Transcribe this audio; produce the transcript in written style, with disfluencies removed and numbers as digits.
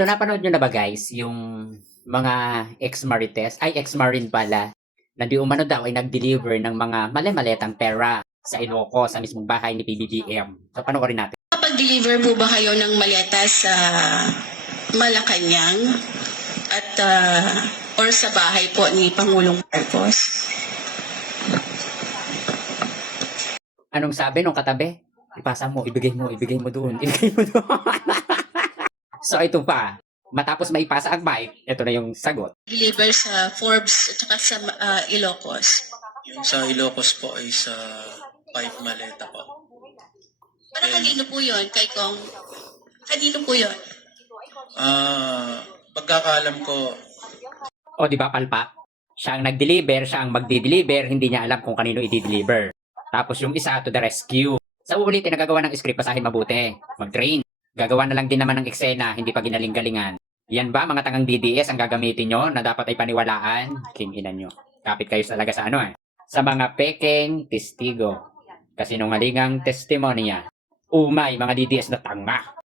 So napanood niyo na ba guys yung mga ex-Marites, ay ex-Marine pala, na di umano daw ay nag-deliver ng mga mali-maletang pera sa Ilocos, sa mismong bahay ni PBBM. So panoorin natin. Kapag-deliver po ba kayo ng maleta sa Malacanang at or sa bahay po ni Pangulong Marcos? Anong sabi nung katabi? Ipasa mo, ibigay mo doon, ibigay mo doon. So ito pa, matapos maipasa ang bike, ito na yung sagot. Deliver sa Forbes at saka sa Ilocos. Yung sa Ilocos po ay sa 5 maleta po. Para kanino po yun, kay Kong? Kanino po yun? Pagkakaalam ko, O di ba palpak? Siya ang nag-deliver, siya ang magdi-deliver, hindi niya alam kung kanino i-deliver. Tapos yung isa to the rescue. Sa uulitin, nagagawa ng script, basahin mabuti. Mag-train. Gagawa na lang din naman ng eksena, hindi pa ginaling-galingan. Yan ba, mga tangang DDS ang gagamitin nyo na dapat ay paniwalaan? Kinginan nyo. Kapit kayo talaga sa sa mga pekeng testigo. Kasinungalingang testimonya. Umay, mga DDS na tanga.